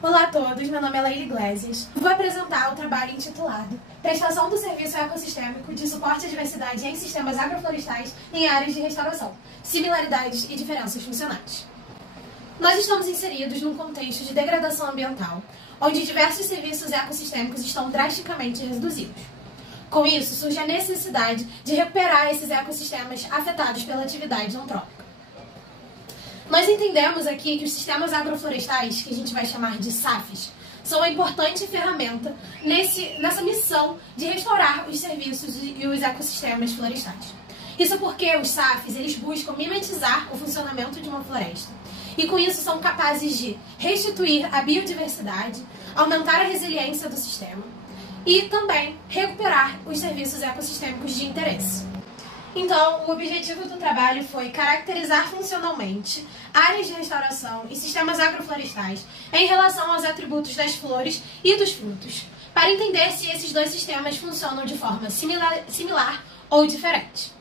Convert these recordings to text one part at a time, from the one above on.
Olá a todos, meu nome é Laíla Iglesias. Vou apresentar o trabalho intitulado Prestação do Serviço Ecossistêmico de Suporte à Diversidade em Sistemas Agroflorestais em Áreas de Restauração, Similaridades e Diferenças Funcionais. Nós estamos inseridos num contexto de degradação ambiental, onde diversos serviços ecossistêmicos estão drasticamente reduzidos. Com isso, surge a necessidade de recuperar esses ecossistemas afetados pela atividade antrópica. Nós entendemos aqui que os sistemas agroflorestais, que a gente vai chamar de SAFs, são uma importante ferramenta nessa missão de restaurar os serviços e os ecossistemas florestais. Isso porque os SAFs eles buscam mimetizar o funcionamento de uma floresta e com isso são capazes de restituir a biodiversidade, aumentar a resiliência do sistema e também recuperar os serviços ecossistêmicos de interesse. Então, o objetivo do trabalho foi caracterizar funcionalmente áreas de restauração e sistemas agroflorestais em relação aos atributos das flores e dos frutos, para entender se esses dois sistemas funcionam de forma similar ou diferente.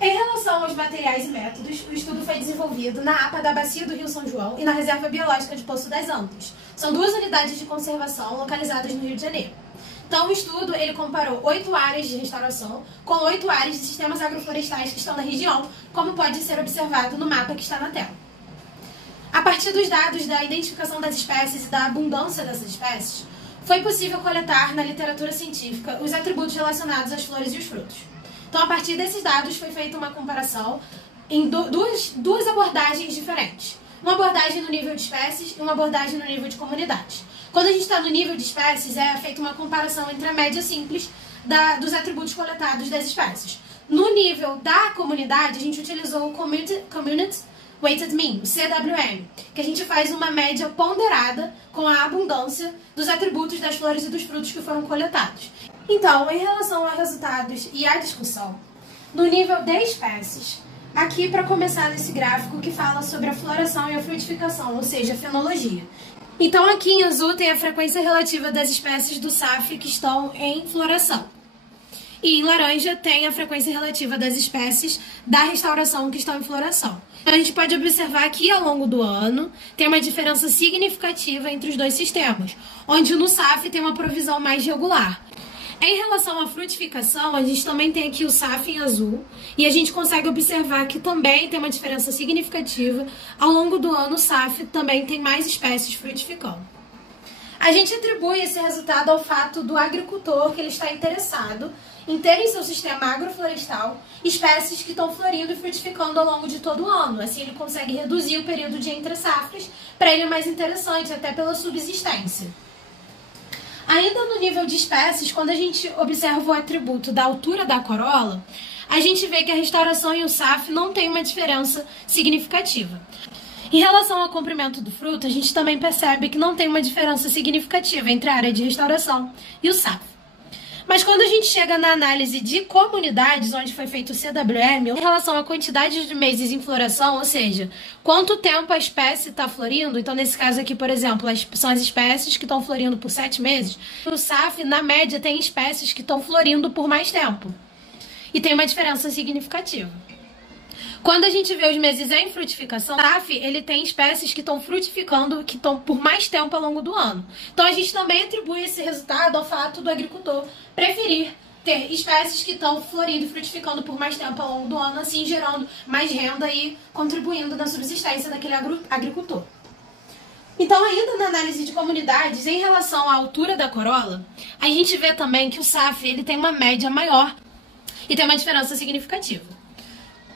Em relação aos materiais e métodos, o estudo foi desenvolvido na APA da Bacia do Rio São João e na Reserva Biológica de Poço das Antas. São duas unidades de conservação localizadas no Rio de Janeiro. Então, o estudo ele comparou 8 áreas de restauração com 8 áreas de sistemas agroflorestais que estão na região, como pode ser observado no mapa que está na tela. A partir dos dados da identificação das espécies e da abundância dessas espécies, foi possível coletar na literatura científica os atributos relacionados às flores e os frutos. Então, a partir desses dados, foi feita uma comparação em duas abordagens diferentes. Uma abordagem no nível de espécies e uma abordagem no nível de comunidades. Quando a gente está no nível de espécies, é feita uma comparação entre a média simples dos atributos coletados das espécies. No nível da comunidade, a gente utilizou o Community Weighted Mean, o CWM, que a gente faz uma média ponderada com a abundância dos atributos das flores e dos frutos que foram coletados. Então, em relação a resultados e a discussão, no nível de espécies, aqui para começar nesse gráfico que fala sobre a floração e a frutificação, ou seja, a fenologia. Então aqui em azul tem a frequência relativa das espécies do SAF que estão em floração. E em laranja tem a frequência relativa das espécies da restauração que estão em floração. A gente pode observar que ao longo do ano tem uma diferença significativa entre os dois sistemas, onde no SAF tem uma provisão mais regular. Em relação à frutificação, a gente também tem aqui o SAF em azul e a gente consegue observar que também tem uma diferença significativa. Ao longo do ano, o SAF também tem mais espécies frutificando. A gente atribui esse resultado ao fato do agricultor que ele está interessado em ter em seu sistema agroflorestal espécies que estão florindo e frutificando ao longo de todo o ano. Assim, ele consegue reduzir o período de entre safras, para ele é mais interessante, até pela subsistência. Ainda no nível de espécies, quando a gente observa o atributo da altura da corola, a gente vê que a restauração e o SAF não tem uma diferença significativa. Em relação ao comprimento do fruto, a gente também percebe que não tem uma diferença significativa entre a área de restauração e o SAF. Mas quando a gente chega na análise de comunidades, onde foi feito o CWM, em relação à quantidade de meses em floração, ou seja, quanto tempo a espécie está florindo, então nesse caso aqui, por exemplo, são as espécies que estão florindo por 7 meses, o SAF, na média, tem espécies que estão florindo por mais tempo. E tem uma diferença significativa. Quando a gente vê os meses em frutificação, o SAF ele tem espécies que estão frutificando, que estão por mais tempo ao longo do ano. Então a gente também atribui esse resultado ao fato do agricultor preferir ter espécies que estão florindo e frutificando por mais tempo ao longo do ano, assim gerando mais renda e contribuindo na subsistência daquele agricultor. Então, ainda na análise de comunidades, em relação à altura da corola, a gente vê também que o SAF ele tem uma média maior e tem uma diferença significativa.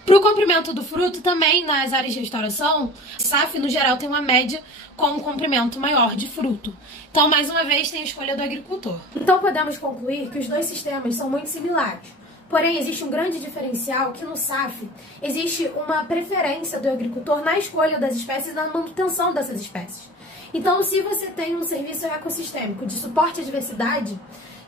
Para o comprimento do fruto, também nas áreas de restauração, o SAF, no geral, tem uma média com um comprimento maior de fruto. Então, mais uma vez, tem a escolha do agricultor. Então, podemos concluir que os dois sistemas são muito similares. Porém, existe um grande diferencial que no SAF existe uma preferência do agricultor na escolha das espécies e na manutenção dessas espécies. Então, se você tem um serviço ecossistêmico de suporte à diversidade,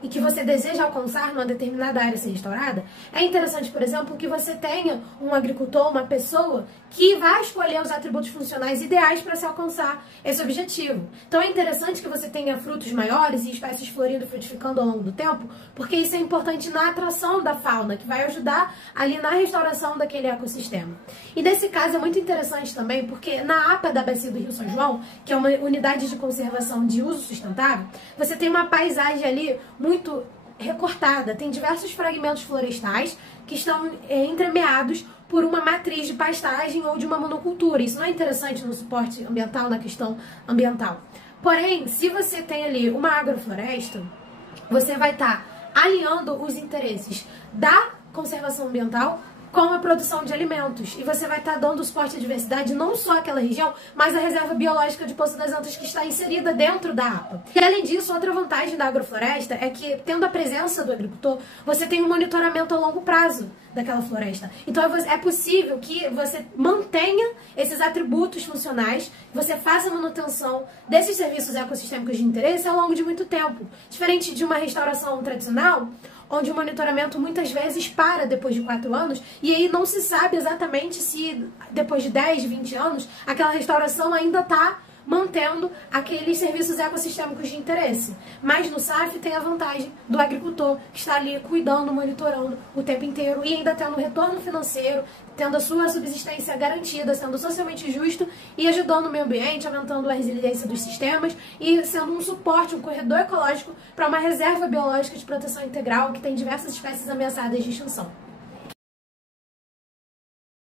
e que você deseja alcançar numa determinada área ser restaurada, é interessante, por exemplo, que você tenha um agricultor, uma pessoa que vai escolher os atributos funcionais ideais para se alcançar esse objetivo. Então é interessante que você tenha frutos maiores e espécies florindo e frutificando ao longo do tempo, porque isso é importante na atração da fauna, que vai ajudar ali na restauração daquele ecossistema. E nesse caso é muito interessante também, porque na APA da Bacia do Rio São João, que é uma unidade de conservação de uso sustentável, você tem uma paisagem ali muito recortada, tem diversos fragmentos florestais que estão entremeados por uma matriz de pastagem ou de uma monocultura. Isso não é interessante no suporte ambiental, na questão ambiental. Porém, se você tem ali uma agrofloresta, você vai estar alinhando os interesses da conservação ambiental com a produção de alimentos. E você vai estar dando suporte à diversidade não só àquela região, mas à reserva biológica de Poço das Antas que está inserida dentro da APA. E além disso, outra vantagem da agrofloresta é que, tendo a presença do agricultor, você tem um monitoramento a longo prazo daquela floresta. Então é possível que você mantenha esses atributos funcionais, você faça a manutenção desses serviços ecossistêmicos de interesse ao longo de muito tempo. Diferente de uma restauração tradicional, onde o monitoramento muitas vezes para depois de 4 anos, e aí não se sabe exatamente se depois de 10, 20 anos, aquela restauração ainda está mantendo aqueles serviços ecossistêmicos de interesse. Mas no SAF tem a vantagem do agricultor que está ali cuidando, monitorando o tempo inteiro e ainda tendo um retorno financeiro, tendo a sua subsistência garantida, sendo socialmente justo e ajudando o meio ambiente, aumentando a resiliência dos sistemas e sendo um suporte, um corredor ecológico para uma reserva biológica de proteção integral que tem diversas espécies ameaçadas de extinção.